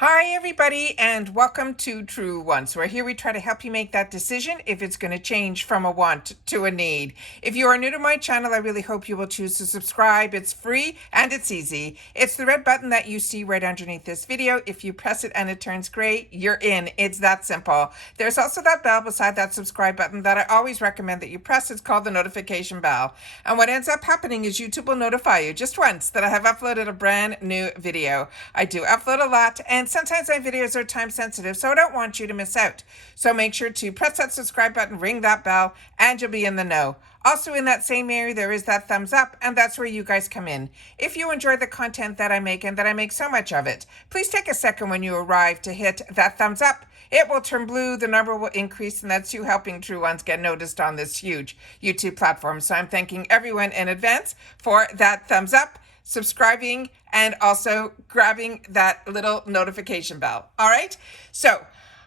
Hi, everybody, and welcome to True Wants, where here we try to help you make that decision if it's going to change from a want to a need. If you are new to my channel, I really hope you will choose to subscribe. It's free and it's easy. It's the red button that you see right underneath this video. If you press it and it turns gray, you're in. It's that simple. There's also that bell beside that subscribe button that I always recommend that you press. It's called the notification bell. And what ends up happening is YouTube will notify you just once that I have uploaded a brand new video. I do upload a lot, and sometimes my videos are time sensitive, so I don't want you to miss out. So make sure to press that subscribe button, ring that bell, and you'll be in the know. Also in that same area, there is that thumbs up, and that's where you guys come in. If you enjoy the content that I make, and that I make so much of it, please take a second when you arrive to hit that thumbs up. It will turn blue, the number will increase, and that's you helping True Ones get noticed on this huge YouTube platform. So I'm thanking everyone in advance for that thumbs up, subscribing, and also grabbing that little notification bell. All right. So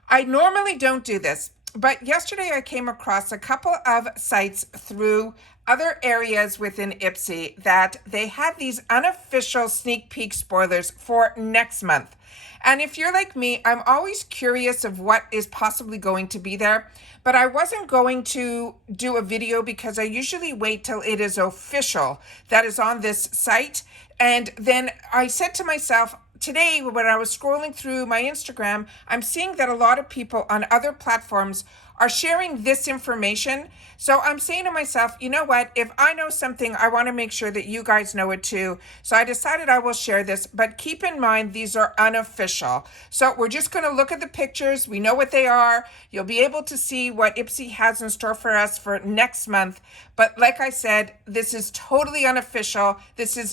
I normally don't do this, but yesterday I came across a couple of sites through other areas within IPSY that they had these unofficial sneak peek spoilers for next month. And if you're like me, I'm always curious of what is possibly going to be there, but I wasn't going to do a video because I usually wait till it is official that is on this site. And then I said to myself, today, when I was scrolling through my Instagram, I'm seeing that a lot of people on other platforms are sharing this information. So I'm saying to myself, you know what? If I know something, I want to make sure that you guys know it too. So I decided I will share this, but keep in mind, these are unofficial. So we're just going to look at the pictures. We know what they are. You'll be able to see what IPSY has in store for us for next month. But like I said, this is totally unofficial.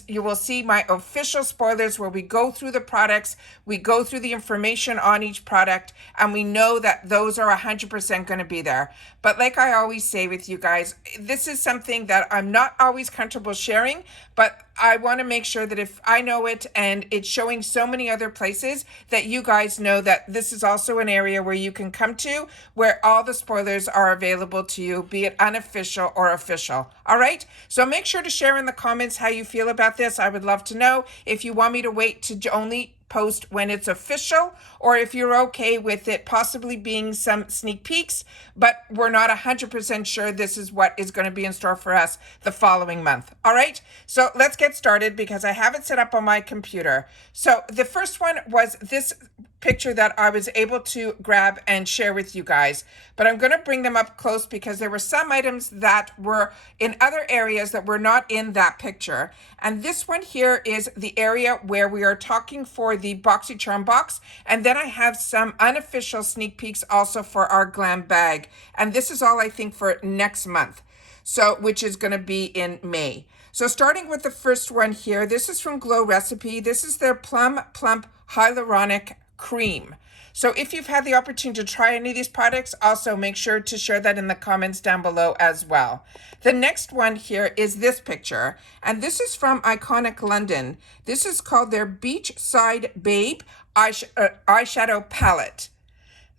You will see my official spoilers where we go through the products, we go through the information on each product, and we know that those are 100% going to be there. But like I always say with you guys, this is something that I'm not always comfortable sharing, but I want to make sure that if I know it and it's showing so many other places, that you guys know that this is also an area where you can come to where all the spoilers are available to you, be it unofficial or official. All right. So make sure to share in the comments how you feel about this. I would love to know if you want me to wait to only post when it's official, or if you're okay with it possibly being some sneak peeks, but we're not 100% sure this is what is going to be in store for us the following month. All right, so let's get started because I have it set up on my computer. So the first one was this picture that I was able to grab and share with you guys, but I'm going to bring them up close because there were some items that were in other areas that were not in that picture. And this one here is the area where we are talking for the Boxycharm box. And then I have some unofficial sneak peeks also for our Glam bag. And this is all I think for next month. So, which is going to be in May. So starting with the first one here, this is from Glow Recipe. This is their Plum Plump Hyaluronic Cream. So if you've had the opportunity to try any of these products, also make sure to share that in the comments down below as well. The next one here is this picture, and this is from Iconic London. This is called their Beachside Babe eyeshadow palette.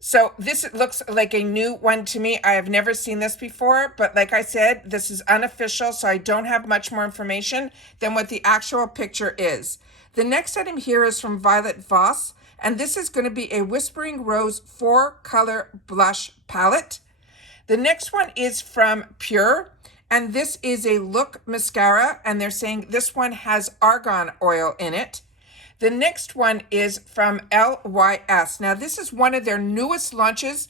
So this looks like a new one to me. I have never seen this before, but like I said, this is unofficial, so I don't have much more information than what the actual picture is. The next item here is from Violet Voss, and this is going to be a Whispering Rose 4-color blush palette. The next one is from Pure, and this is a Look mascara, and they're saying this one has argan oil in it. The next one is from LYS. Now, this is one of their newest launches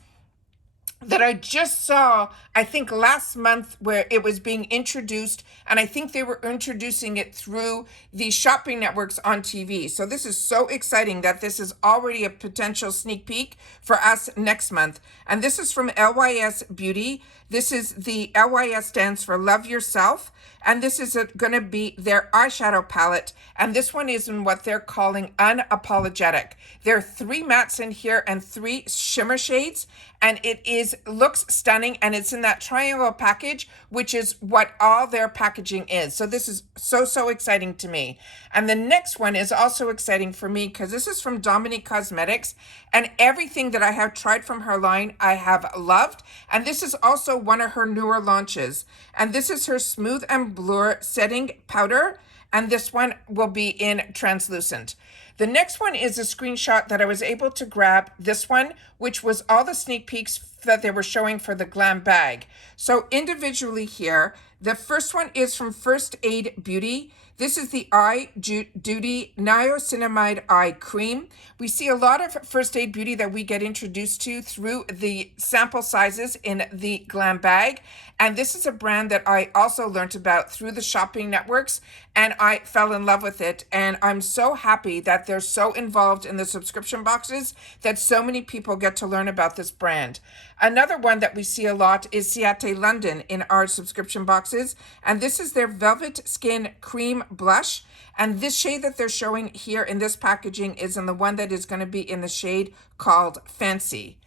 that I just saw, I think last month, where it was being introduced, and I think they were introducing it through the shopping networks on TV. So this is so exciting that this is already a potential sneak peek for us next month. And this is from LYS Beauty. This is the LYS stands for Love Yourself. And this is going to be their eyeshadow palette. And this one is in what they're calling Unapologetic. There are 3 mattes in here and 3 shimmer shades. And it looks stunning. And it's in that triangle package, which is what all their packaging is. So this is so exciting to me. And the next one is also exciting for me because this is from Dominique Cosmetics. And everything that I have tried from her line, I have loved. And this is also one of her newer launches. And this is her Smooth and Blur Setting Powder. and this one will be in translucent. The next one is a screenshot that I was able to grab, this one, which was all the sneak peeks that they were showing for the Glam bag. So individually here, the first one is from First Aid Beauty. This is the Eye Duty Niacinamide Eye Cream. We see a lot of First Aid Beauty that we get introduced to through the sample sizes in the Glam bag. And this is a brand that I also learned about through the shopping networks, and I fell in love with it. And I'm so happy that they're so involved in the subscription boxes that so many people get to learn about this brand. Another one that we see a lot is Ciate London in our subscription boxes. And this is their Velvet Skin Cream Blush. And this shade that they're showing here in this packaging is in the one that is going to be in the shade called Fancy.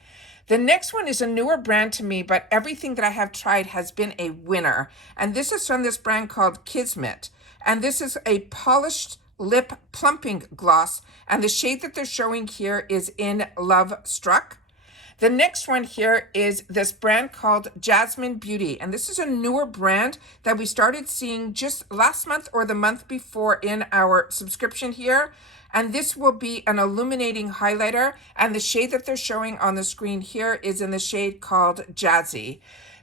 The next one is a newer brand to me, but everything that I have tried has been a winner. And this is from this brand called Kismet. And this is a polished lip plumping gloss. And the shade that they're showing here is in Love Struck. The next one here is this brand called Jasmine Beauty. And this is a newer brand that we started seeing just last month or the month before in our subscription here. And this will be an illuminating highlighter. And the shade that they're showing on the screen here is in the shade called Jazzy.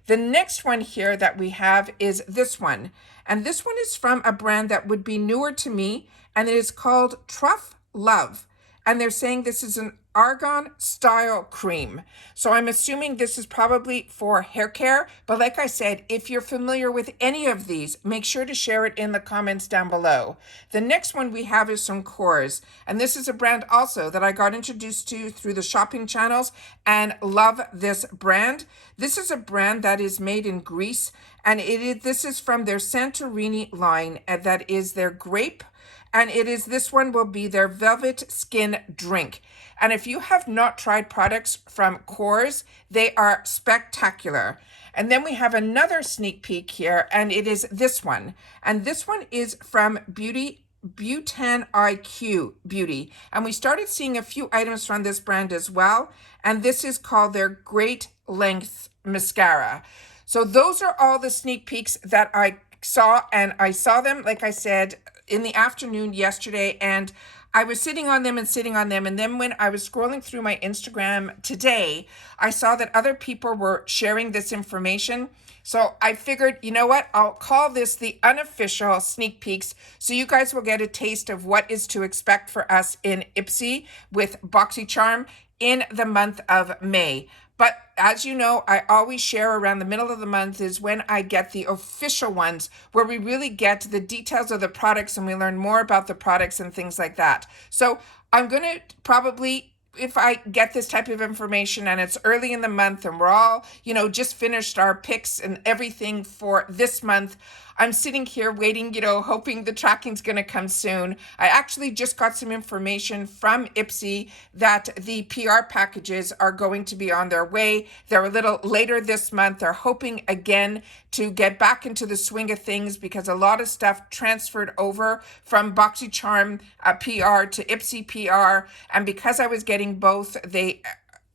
The next one here that we have is this one. And this one is from a brand that would be newer to me. And it is called Truff Love. And they're saying this is an argan style cream. So I'm assuming this is probably for hair care. But like I said, if you're familiar with any of these, make sure to share it in the comments down below. The next one we have is from Kors. And this is a brand also that I got introduced to through the shopping channels and love this brand. This is a brand that is made in Greece. And this is from their Santorini line, and that is their grape. And this one will be their Velvet Skin Drink. And if you have not tried products from Kors, they are spectacular. And then we have another sneak peek here, and it is this one. And this one is from Butan IQ Beauty. And we started seeing a few items from this brand as well. And this is called their Great Length Mascara. So those are all the sneak peeks that I saw, and I saw them, like I said, in the afternoon yesterday, and I was sitting on them. And then when I was scrolling through my Instagram today, I saw that other people were sharing this information. So I figured, you know what? I'll call this the unofficial sneak peeks, so you guys will get a taste of what is to expect for us in IPSY with Boxycharm in the month of May. But as you know, I always share around the middle of the month is when I get the official ones, where we really get the details of the products and we learn more about the products and things like that. So I'm going to probably, if I get this type of information and it's early in the month and we're all, just finished our picks and everything for this month, I'm sitting here waiting, hoping the tracking's going to come soon. I actually just got some information from IPSY that the PR packages are going to be on their way. They're a little later this month. They're hoping again to get back into the swing of things because a lot of stuff transferred over from Boxycharm PR to IPSY PR. And because I was getting both, they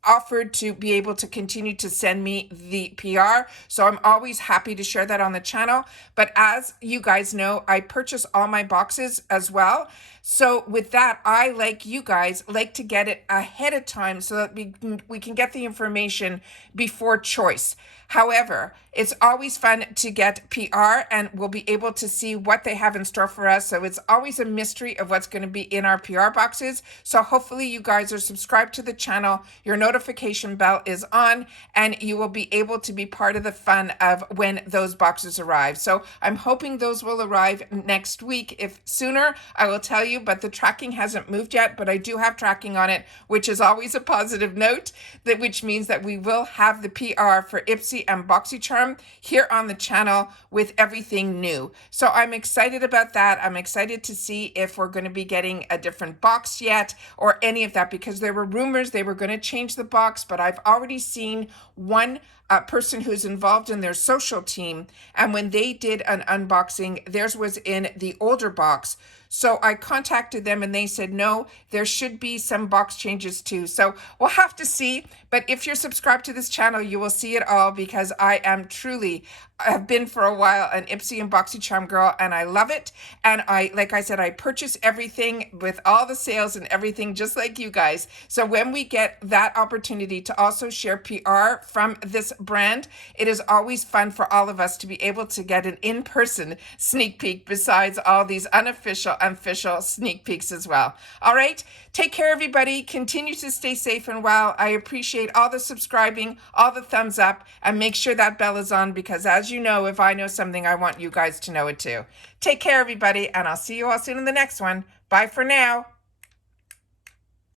offered to be able to continue to send me the PR. So I'm always happy to share that on the channel. But as you guys know, I purchase all my boxes as well. So with that, I, like you guys, like to get it ahead of time so that we can get the information before choice. However, it's always fun to get PR, and we'll be able to see what they have in store for us. So it's always a mystery of what's going to be in our PR boxes. So hopefully you guys are subscribed to the channel, your notification bell is on, and you will be able to be part of the fun of when those boxes arrive. So I'm hoping those will arrive next week. If sooner, I will tell you, but the tracking hasn't moved yet, but I do have tracking on it, which is always a positive note, which means that we will have the PR for IPSY and Boxycharm here on the channel with everything new. So I'm excited about that. I'm excited to see if we're going to be getting a different box yet or any of that, because there were rumors they were going to change the box, but I've already seen one person who's involved in their social team, and when they did an unboxing, theirs was in the older box. So I contacted them and they said, no, there should be some box changes too. So we'll have to see. But if you're subscribed to this channel, you will see it all, because I am truly have been for a while an IPSY and Boxycharm girl, and I love it. And like I said, I purchase everything with all the sales and everything, just like you guys. So when we get that opportunity to also share PR from this brand, it is always fun for all of us to be able to get an in-person sneak peek besides all these unofficial, official sneak peeks as well. All right, take care, everybody. Continue to stay safe and well. I appreciate all the subscribing, all the thumbs up, and make sure that bell is on, because as you know, if I know something, I want you guys to know it too. Take care, everybody, and I'll see you all soon in the next one. Bye for now.